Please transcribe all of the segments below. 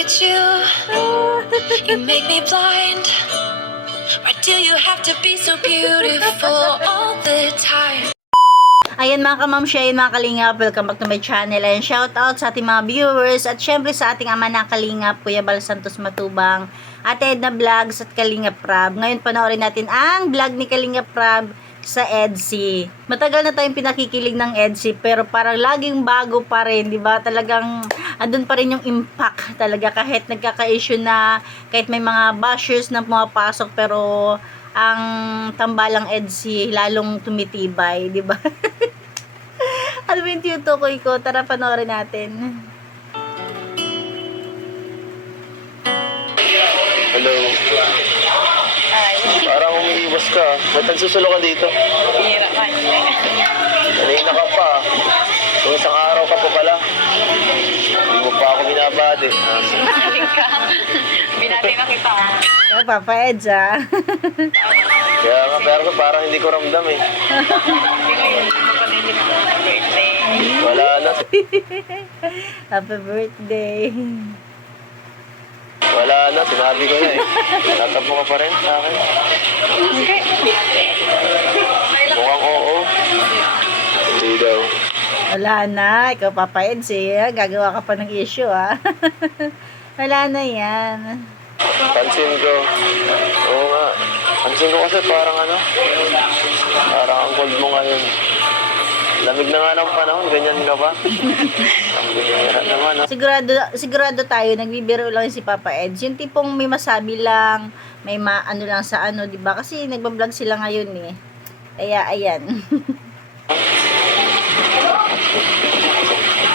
at you. You make me blind. Why do you have to be so beautiful all the time? Ayan mga kamamsya, ayan mga kalingap, welcome back to my channel. Ayan, shout out sa ating mga viewers at syempre sa ating ama ng kalingap, Kuya Bal Santos Matubang, Ate Edna Vlogs at Kalingap Prab. Ngayon panoorin natin ang vlog ni Kalingap Prab sa EDSI. Matagal na tayong pinakikilig ng EDSI pero parang laging bago pa rin, di ba? Talagang andun pa rin yung impact talaga kahit nagkaka-issue na, kahit may mga bashers na pumapasok pero ang tambalang EDSI lalong tumitibay, di ba? Ano ba yung tinutukoy ko? Tara panoorin natin. Hello. Ay, Parang umiiwas ka. Ba't nagsusulo ka dito? hira ka. Kanina ka pa. Kung isang araw ka pa pala. Hindi mo pa ako binabati. Sinungaling ka. Binati na kita. Oh, Papa Eds, ah. Kaya nga, pero parang hindi ko ramdam eh. Kapatid ko na birthday. Wala na. Happy birthday. Wala na. Sinabi ko na eh. Tatapo ka pa rin sa akin. Okay. Mukhang oo. Hindi daw. Wala na. Ikaw, Papa Eds, eh. Gagawa ka pa ng issue, ah. Wala na yan. Pansin ko. Oo nga. Pansin ko kasi parang ano. Parang ang cold mo ngayon. Lamig na nga ng panahon. Ganyan ka ba? Ang binira naman. No? Sigurado tayo, nagbibiro lang si Papa Eds. Yung tipong may masabi lang, may ano lang sa ano, di ba? Kasi nagbablog sila ngayon eh. Kaya, ayan.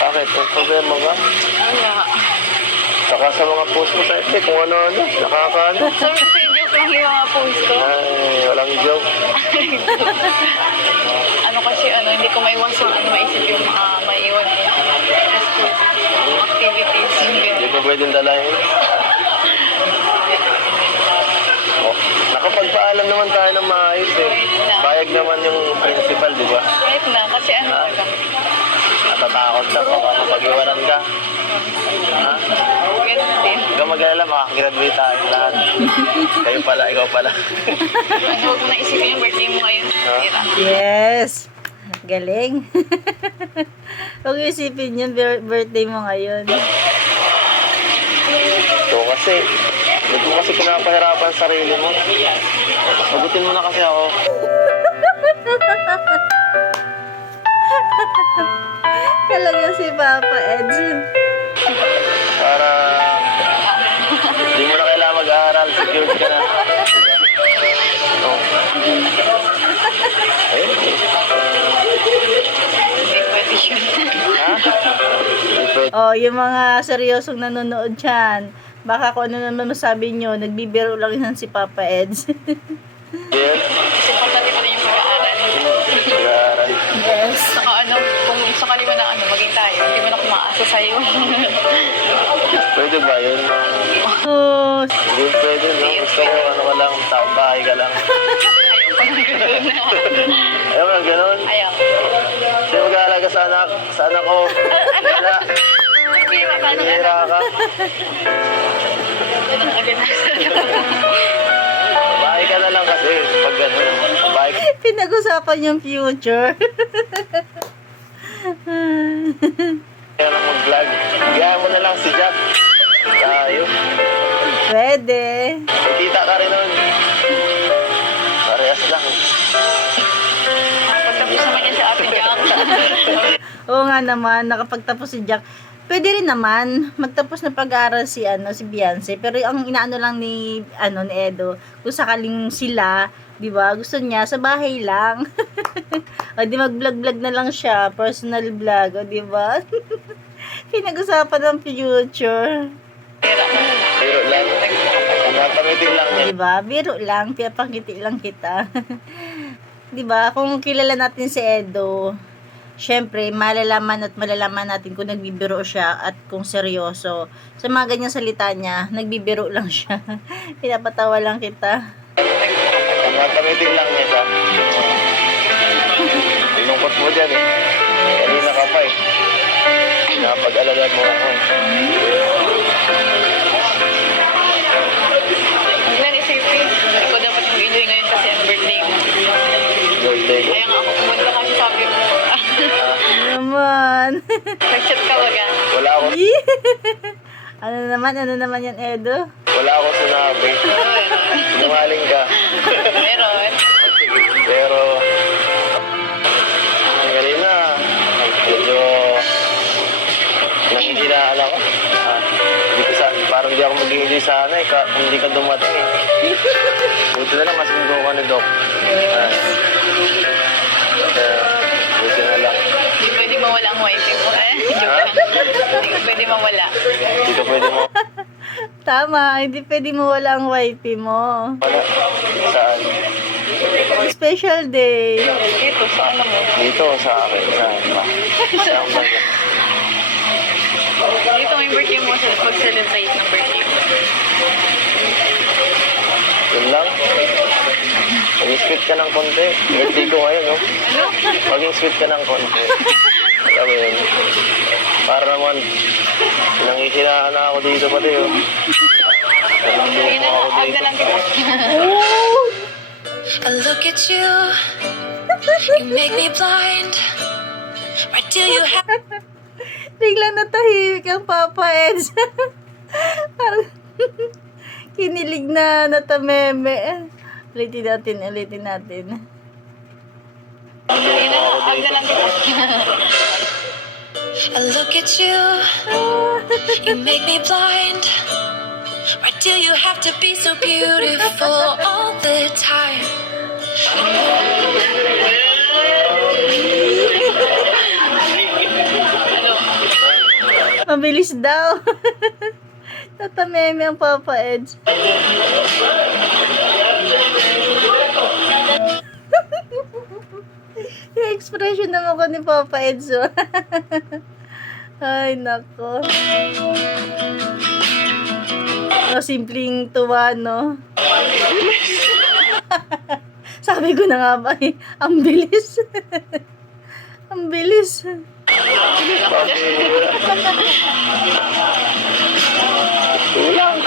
Bakit? May problema ba? Wala. Saka sa mga post mo sa FB, kung ano-ano, nakakaano. Sorry sa inyo kung yung mga post ko. Ay, walang joke. Ano kasi, hindi ko maiwasan maisip yung mga maiwan ko. Activities. Hindi ko pwedeng dalahin. Oh, nakapagpaalam naman tayo ng maayos eh. Bayag naman yung principal, di ba? Kahit na, kasi talaga. Natatakot ka, baka mapag-iwanan ka. Ha? Ganun din. Huwag kang mag-alala, makagraduate tayo lahat. Kayo pala, ikaw pala. Huwag mo na isipin yung birthday mo ngayon. Hira. Yes. Galing. Huwag isipin yun, birthday mo ngayon. Ito kasi, ba't mo kasi pinapahirapan ang sarili mo? Sagutin mo na kasi ako. Talaga si Papa Eds. Para hindi mo na kailangan mag-aaral, secured ka na. Oh. Ayun. Hindi pwede yun. Ha? Hindi pwede. Oh, yung mga seryosong nanonood dyan, baka kung ano naman masabi nyo, nagbibiro lang yan si Papa Eds. Yes. Kasi importante pa rin yung pag-aaral. Mag-aaral. Yes. Saka kung sakali mo na maging tayo, hindi mo na kumaasa sa'yo. Pwede ba yun? Oh, Hindi pwede, no? Gusto ko, ano ka lang, taong bahay ka lang. Ayaw ko na gano'n. Ayaw mo lang ganun. Ayaw. Hindi mag-aalaga sa anak. Sa anak ko. Wala. Nagbira ka. Hira ka. Agad na. Bahay ka na lang kasi. Pag gano'n. Bahay ka. pinag-usapan yung future. Kaya lang mag-vlog. Gaya mo na lang si Jack. Tayo. Pwede. Kita ka rin nun. Parehas lang. Pagtapos naman yan sa Ate Jack. Oo nga naman, nakapagtapos si Jack. Pwede rin naman magtapos na pag-aaral si si Beyonce, pero ang inaano lang ni ni Edo, kung sakaling sila, 'di ba? Gusto niya sa bahay lang. O di mag-vlog-vlog na lang siya, personal vlog, o di ba? Pinag-usapan ng future. Pero lang. Napangiti lang yan. 'Di ba? Biro lang, pinapangiti lang kita. 'Di ba? Kung kilala natin si Edo, syempre, malalaman natin kung nagbibiro siya at kung seryoso. Sa mga ganyang salita niya, nagbibiro lang siya. Pinapatawa lang kita. Napangiti lang yan siya. Lungkot mo dyan eh. Kanina ka pa eh. Napag-alala mo ako eh. birthday ko. Kaya nga ako pumunta kasi sabi mo. Naman. Nag-chat ka ba gan? Wala ako, Ano naman yan, Edo? wala ako sinabi. Sinungaling ka. Meron. Pero, kanina, medyo nangihinaan ako. Hindi ko parang hindi ako mag-i-enjoy sana kung hindi ka dumating eh. Buti na lang, masundo ka ni Doc. Buti na lang. Hindi pwede mawala ang wifi mo. Joke Ha? lang. Hindi pwede mawala. Hindi ka pwede mo. Tama, hindi pwede mawala ang wifi mo. Wala. Saan? Special day. Dito, sa ano mo? Dito sa akin. Saan ba? Saan ba? Dito may birthday mo sa pag-celebrate ng birthday mo. Yun lang. Maging sweet ka ng konti. Birthday ko ngayon, no? Ano? Maging sweet ka ng konti. Alam mo yun. Para naman, nangihinaan na ako dito pati, oh. Sige na, Ako add dito. na lang kita. I look at you, you make me blind. Why do you have Biglang natahimik ang Papa Eds. Parang kinilig na natameme. Ulitin natin. Sige na, add na lang kita. I look at you, you make me blind. Why do you have to be so beautiful all the time? Mabilis daw. Natameme ang Papa Eds. Yung expression naman ko ni Papa Eds. Oh. Ay, nako. No, simpleng tuwa, no? Sabi ko na nga ba eh, ang bilis. Ang bilis. Tulang.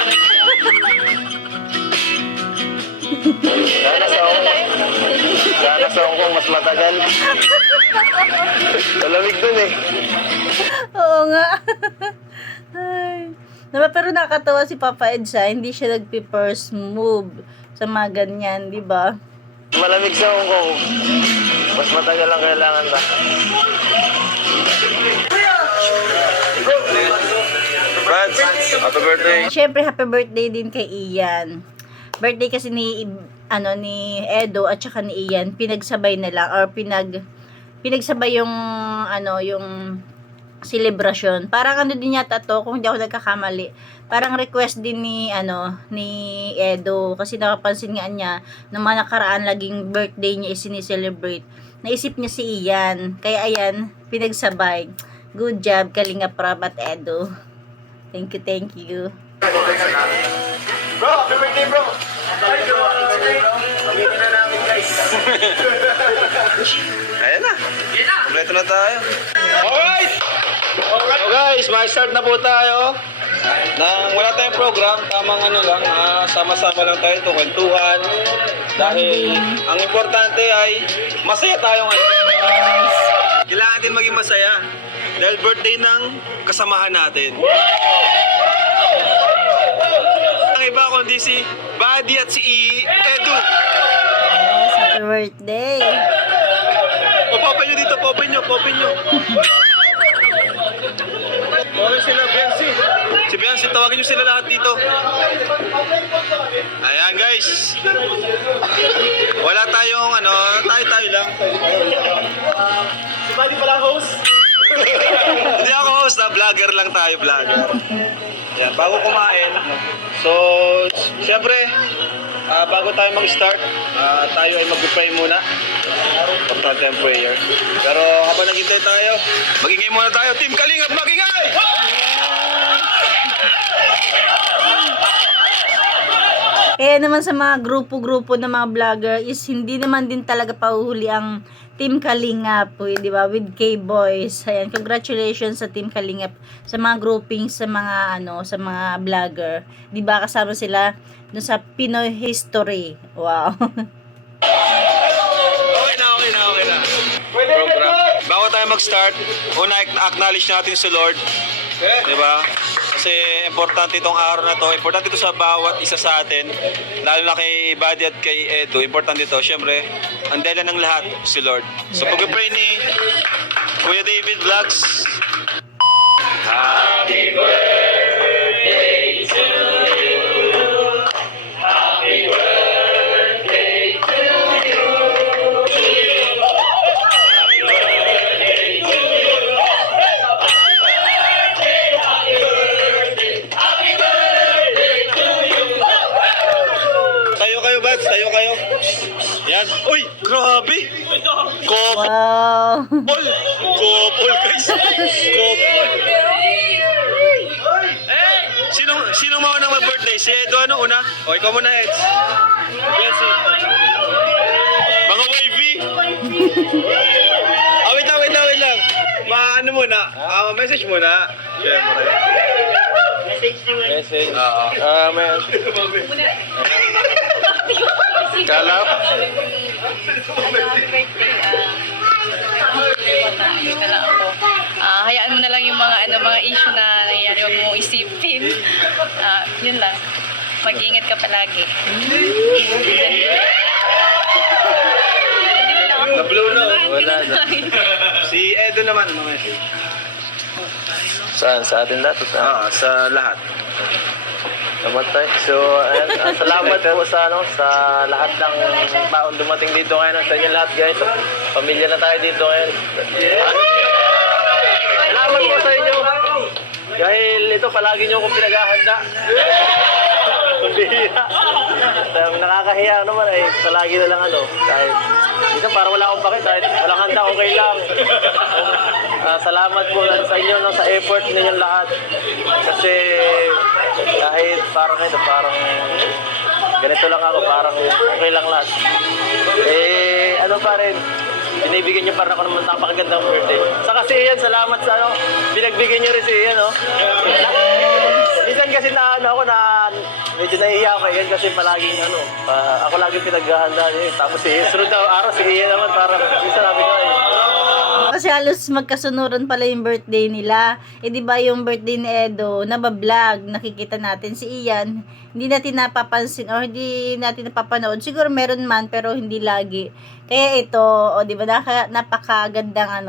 Sana sa Hong Kong mas matagal. Malamig dun eh. Oo nga. Ay. Diba, pero nakakatawa si Papa Eds, ha? Hindi siya nagpi-first move sa mga ganyan, di ba? Malamig sa Hong Kong. Mas matagal ang kailangan na. Brad, happy birthday. Siyempre, happy birthday din kay Ian. Birthday kasi ni Edo at saka ni Ian, pinagsabay na lang or pinagsabay yung yung celebration. Parang din yata to, kung hindi ako nagkakamali. Parang request din ni Edo kasi nakapansin nga niya nung mga nakaraan laging birthday niya is-celebrate. Naisip niya si Ian. Kaya ayan, pinagsabay. Good job, Kalinga Prab at Edo. Thank you. Bro, happy birthday bro. Gamitin na namin guys. Ayan na. Kompleto na tayo. Alright! So guys, ma-start na po tayo. Nang wala tayong program, tamang lang, sama-sama lang tayo, kwentuhan. Dahil ang importante ay masaya tayo ngayon. Kailangan natin maging masaya. Dahil birthday ng kasamahan natin. Ang iba kundi si Buddy at si Edu. Yes, happy birthday. Popin nyo dito, popin nyo. Tawagin sila, Biancy. Si Biancy, tawagin nyo sila lahat dito. Ayan guys. Wala tayong tayo lang. Si Buddy pala host. Hindi ako host, vlogger lang tayo, vlogger. Yan, bago kumain. So, siyempre, bago tayo mag-start, tayo ay mag-pray muna. Importante ang prayer. Pero habang naghintay tayo, magingay muna tayo. Team Kalingap, magingay! Kaya naman sa mga grupo-grupo ng mga vlogger is hindi naman din talaga pahuhuli ang Team Kalingap, di ba? With K-Boys. Ayan, congratulations sa Team Kalingap sa mga groupings, sa mga sa mga vlogger. Di ba kasama sila dun sa Pinoy History. Wow. Okay na. bago tayo mag-start, una acknowledge natin si Lord. Diba? Kasi importante itong araw na to. Importante ito sa bawat isa sa atin. Lalo na kay Buddy at kay Edo. Importante ito. Siyempre, ang dahilan ng lahat, si Lord. So pag-pray ni Kuya David Vlogs. Happy birthday to you. Happy birthday to you. Tayo kayo, Bads. Tayo kayo. Yan. Uy, grabe. Couple. Wow. Couple, guys. Couple. Sino mauna mag-birthday? Si Edo, ano una? O, ikaw muna, Eds. Yan si... Mga wavy. Wait lang. Ano muna? Message muna. Siyempre. Message. Oo. Kalap. Happy birthday. Yun na lang ako. Hayaan mo na lang yung mga issue na nangyayari. Huwag mo isipin. Yun lang. Mag-iingat ka palagi. Na-blow na. Wala na. Si Edo naman, ano message? Saan? Sa atin lahat? Sa lahat. Namatay. So, ayan, salamat po sa lahat ng taon dumating dito ngayon. Sa inyo lahat, guys. Pamilya na tayo dito ngayon. Salamat po sa inyo. Dahil ito, palagi nyo akong pinaghahanda. Nakakahiya naman eh. Palagi na lang kahit dito para wala akong bakit. Kahit walang handa, okay lang. Salamat po sa inyo sa effort ninyong lahat. Kasi kahit parang ganito lang ako, parang okay lang lahat. Pa rin, binibigyan niyo para ako naman napakagandang birthday. Saka si Ian, salamat sa binagbigyan niyo rin si Ian, Minsan kasi medyo nahihiya ako Ian kasi palaging ako laging pinaghahandaan niya. Tapos sunod na araw si Ian naman para minsan sabi ko Kasi halos magkasunuran pala yung birthday nila. Di ba yung birthday ni Edo, nabablog, nakikita natin si Ian. Hindi natin napapansin or hindi natin napapanood. Siguro meron man, pero hindi lagi. Kaya ito, di ba, napakaganda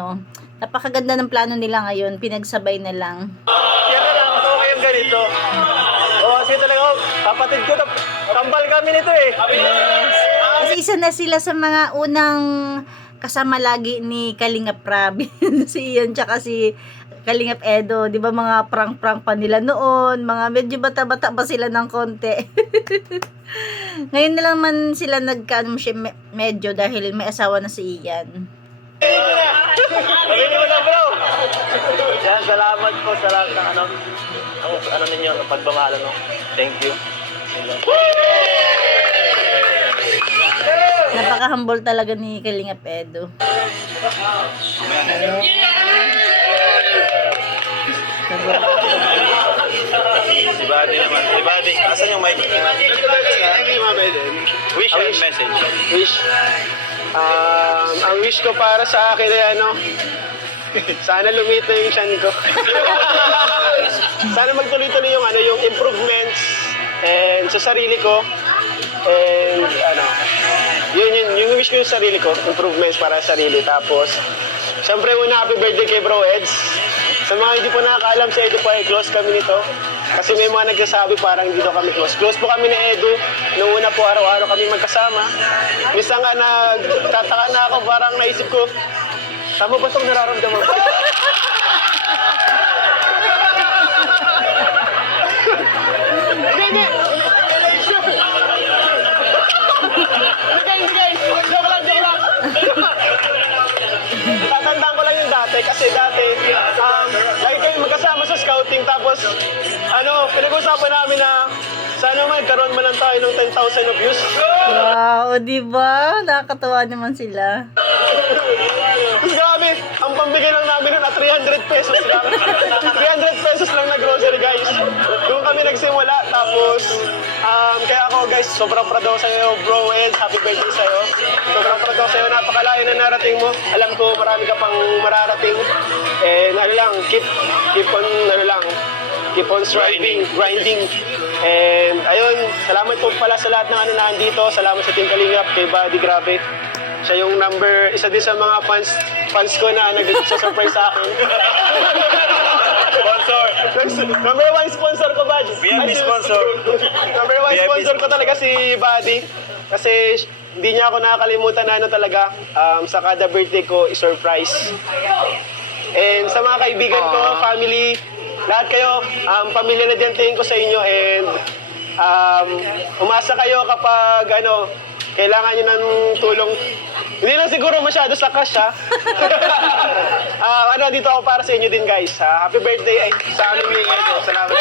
ng plano nila ngayon. Pinagsabay na lang. Yan na lang, so kayong ganito. Kasi talaga, kapatid ko, tambal kami nito eh. Yes. Kasi isa na sila sa mga unang kasama lagi ni Kalingap Prab. Si Ian tsaka si Kalingap Edo. Di ba mga prank-prank pa nila noon. Mga medyo bata-bata pa sila ng konti. Ngayon na lang man sila medyo dahil may asawa na si Ian. Sabihin mo na bro. Yan, salamat po sa lahat ng ano ninyo, ng pagmamahalan. Thank you. Napaka-humble talaga ni Kalingap Edo. Si Buddy naman. Si Buddy, asan yung mic? Wish and message. Wish. Ang wish ko para sa akin ay sana lumit na yung tiyan ko. Sana magtuloy-tuloy yung improvements and sa sarili ko. And yung wish ko yung sarili ko, improvements para sa sarili. Tapos, syempre una happy birthday kay Bro Eds. Sa mga hindi po nakakaalam, si Edu po ay close kami nito. Kasi may mga nagsasabi parang hindi daw kami close. Close po kami ni Edu. Noong una po araw-araw kami magkasama. Minsan nga nagtataka na ako, parang naisip ko, tama ba itong nararamdaman ko? Hindi. Joke lang. Tatandaan ko lang yung dati kasi dati lagi kami magkasama sa scouting tapos pinag-usapan namin na sana magkaroon man lang tayo ng 10,000 views. Wow, di ba? Nakakatawa naman sila. Grabe, ang pambigay lang namin nun at 300 pesos lang. 300 pesos lang na grocery guys. Doon kami nagsimula tapos Kaya ako guys, sobrang proud ako sa'yo, bro, and happy birthday sa'yo. Sobrang proud ako sa'yo, napakalayo na narating mo. Alam ko marami ka pang mararating. And ano lang, keep on striving, grinding. And ayun, salamat po pala sa lahat ng nandito. Salamat sa Team Kalingap, kay Buddy, grabe. Siya yung isa din sa mga fans ko na nag-surprise sa akin. Sponsor! Number 1 sponsor ko, Buddy. VIP sponsor. Number 1 sponsor ko talaga si Buddy. Kasi hindi niya ako nakakalimutan na talaga, sa kada birthday ko, i-surprise. And sa mga kaibigan ko, family, lahat kayo, pamilya na din tingin ko sa inyo. And umasa kayo kapag kailangan nyo ng tulong. Hindi lang siguro masyado sa cash, ha? Dito ako para sa inyo din, guys. Happy birthday sa amin ni Edo. Salamat.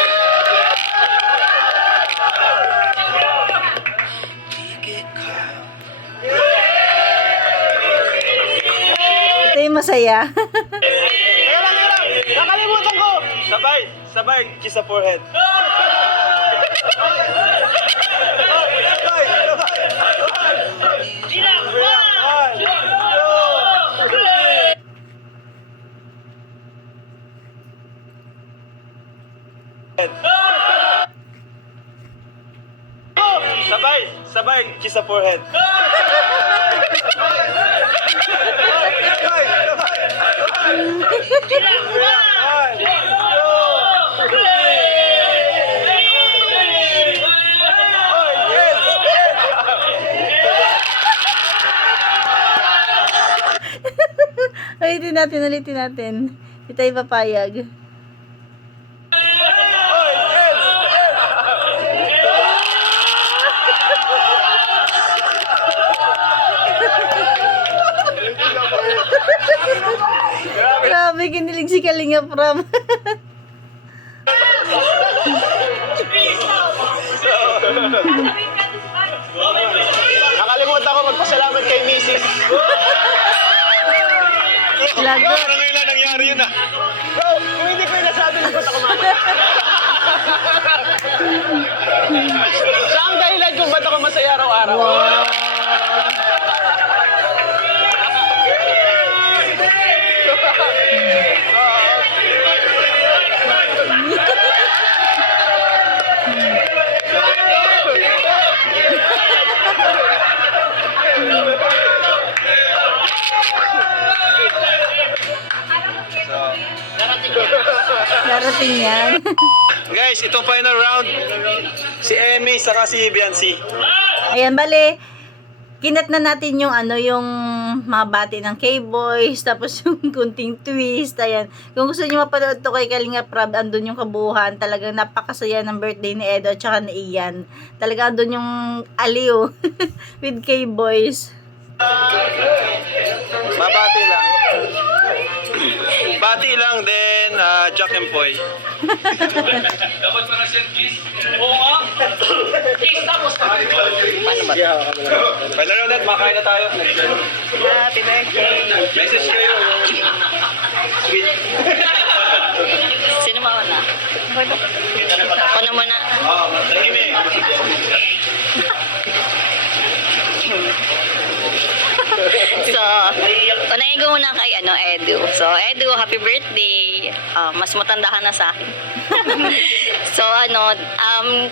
Ito yung masaya. Teka lang. Nakalimutan ko. Sabay, kiss sa forehead. Sabay, kiss sa forehead. Ulitin natin. Hindi tayo papayag. Grabe, kinilig si Kalinga Prab. Nakalimutan ko magpasalamat kay Mrs. Lago. Parang ngayon lang nangyari yun ah. Bro, kung hindi ko yung nasabi, nagpunta ko mama. Siya ang dahilan kung ba't ako masaya araw-araw. Darating yan. Guys, itong final round, si Emmy saka si Biancy. Ayan, bale, kinat na natin yung yung mga bati ng K-Boys, tapos yung kunting twist, ayan. Kung gusto niyo mapanood to kay Kalinga Prab, andun yung kabuuhan. Talagang napakasaya ng birthday ni Edo at saka ni Ian. Talagang andun yung aliw with K-Boys. Mabati lang. Bati lang din, Jack and Poy. Dapat pa na siyang kiss. Oo nga. Kiss tapos Final round at makain na tayo. Happy birthday. Message kayo. Sweet. Sino mauna? Ako na muna. Thank you, So, unahin ko muna kay Edu. So, Edu, happy birthday. Mas matanda ka na sa akin. So,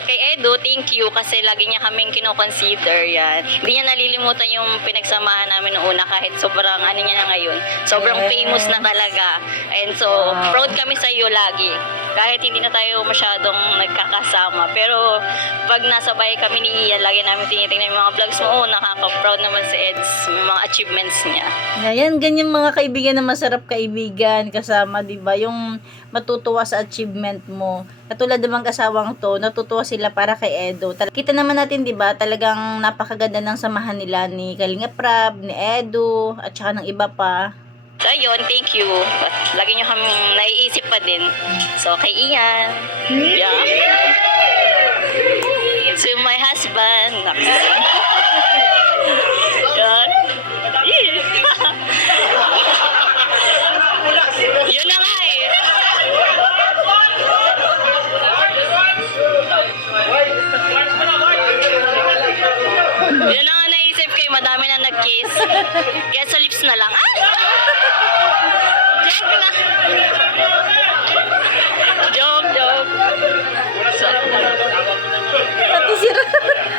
kay Edu, thank you kasi lagi niya kaming kinoconsider yan. Hindi niya nalilimutan yung pinagsamahan namin noong una kahit sobrang niya na ngayon. Sobrang famous na talaga. And so, proud kami sa iyo lagi. Kahit hindi na tayo masyadong nagkakasama. Pero, pag nasa bahay kami ni Ian, lagi namin tinitingnan yung mga vlogs mo. Nakaka-proud naman si Eds, yung mga achievements niya. Ayan, ganyan mga kaibigan na masarap kaibigan kasama, 'di ba? Yung matutuwa sa achievement mo. Katulad ng mga kasawang to, natutuwa sila para kay Edo. Kita naman natin, 'di ba? Talagang napakaganda ng samahan nila ni Kalinga Prab, ni Edo, at saka ng iba pa. So, ayun, thank you. Lagi nyo kami naiisip pa din. So, kay Ian. Yeah. To my husband. Yan. Yun na nga eh. kiss. Kaya sa lips na lang. Ah! Joke lang. Joke. So,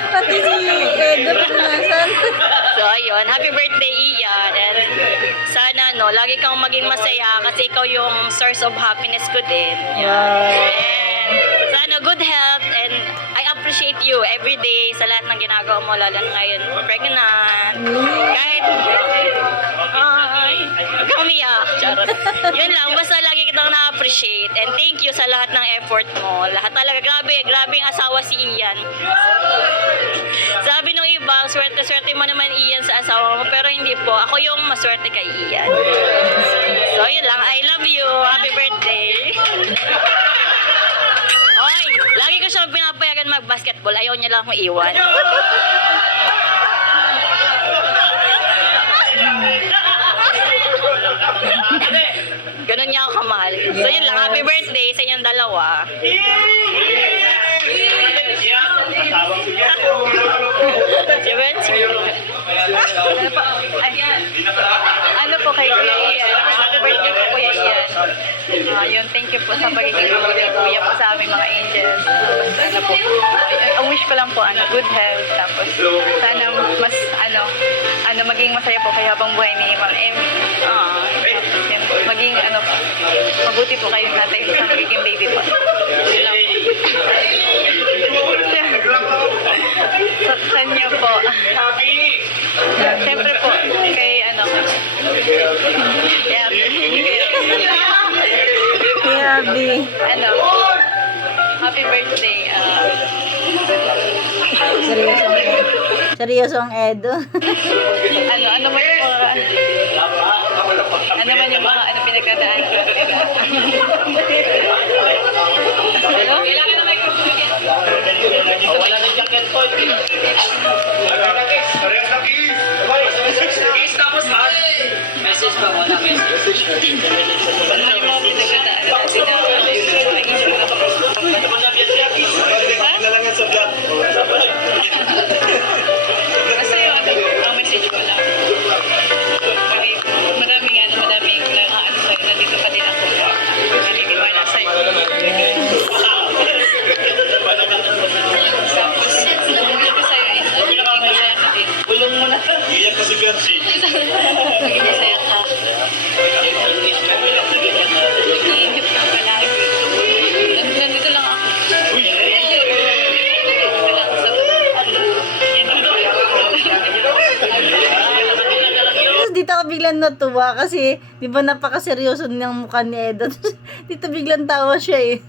Pati si Edo nasan. so ayun, happy birthday Ian. And sana lagi kang maging masaya kasi ikaw yung source of happiness ko din. Wow. And sana good health and I appreciate you every day sa lahat ng ginagawa mo, lalo na ngayon pregnant. Kahit huwag kang umiyak. Charot. Yun lang, basta lagi kitang na-appreciate and thank you sa lahat ng effort mo. Lahat talaga, grabe ang asawa si Ian. Sabi nung iba, swerte-swerte mo naman Ian sa asawa mo, pero hindi po. Ako yung maswerte kay Ian. So yun lang, I love you. Happy birthday. Oy, lagi ko siyang pinapayagan mag-basketball. Ayaw niya lang akong iwan. Ganun niya ako kamahal. So yun lang, happy birthday sa inyong dalawa. Ano po kay Kuya Ian? Happy birthday po Kuya Ian. Yun, thank you po sa pagiging mabuti Kuya po sa aming mga angels. Ano po, ang wish ko lang po, good health. Tapos, sana mas, maging masaya po kayo habang buhay ni Ma'am Emmy. Yun, maging, mabuti po kayo natin sa magiging baby po. Yun lang po. Sa kanya po. Siyempre po, kay Yabi. happy birthday. Seryosong Edo. Ano man yung mga pinagdadaan ko. Kailangan na may Wala na jacket po. Kiss tapos lahat. Message pa, wala message. Ano yung mga pinagdadaan natin na mga issue na basta yun, ang message ko lang. Maraming sa'yo, nandito pa din ako. Maliliwala sa'yo. Tapos, nandito ko sa'yo is, maging masaya ka din. Bulong mo na. Iyan kasi Gansi. Maging masaya ka. Nag-iinip ka palagi. Nandito lang ako. Nandito lang sa... Tapos dito ako biglang natuwa kasi, di ba napakaseryoso ng mukha ni Edo. Dito biglang tawa siya eh.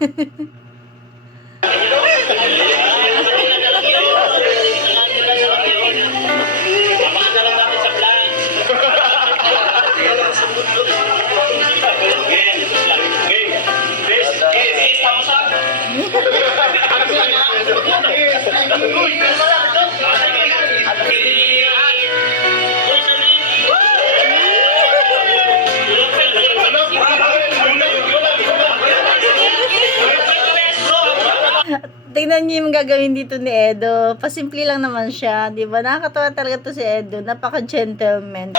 Kiss tapos Tingnan niyo yung gagawin dito ni Edo. Pasimple lang naman siya, di ba? Nakakatawa talaga to si Edo. Napaka-gentleman.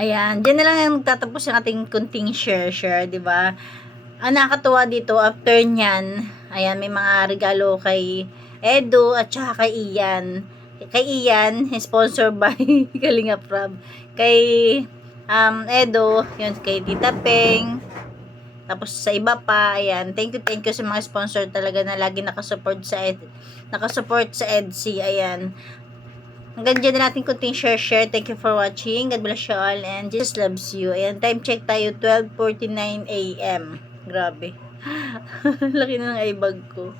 Ayan, dyan na lang yung magtatapos yung ating kunting share, di ba? Ang nakakatuwa dito, after nyan, ayan, may mga regalo kay Edo at saka kay Ian. Kay Ian, sponsored by Kalinga Prab. Kay Edo, yun, kay Tita Peng. Tapos sa iba pa, ayan, thank you sa mga sponsor talaga na lagi nakasupport sa EDC, ayan. Hanggang dyan na natin kunting share. Thank you for watching. God bless you all and Jesus loves you. Ayan, time check tayo, 12:49 AM. Grabe. Laki na ng eye bag ko.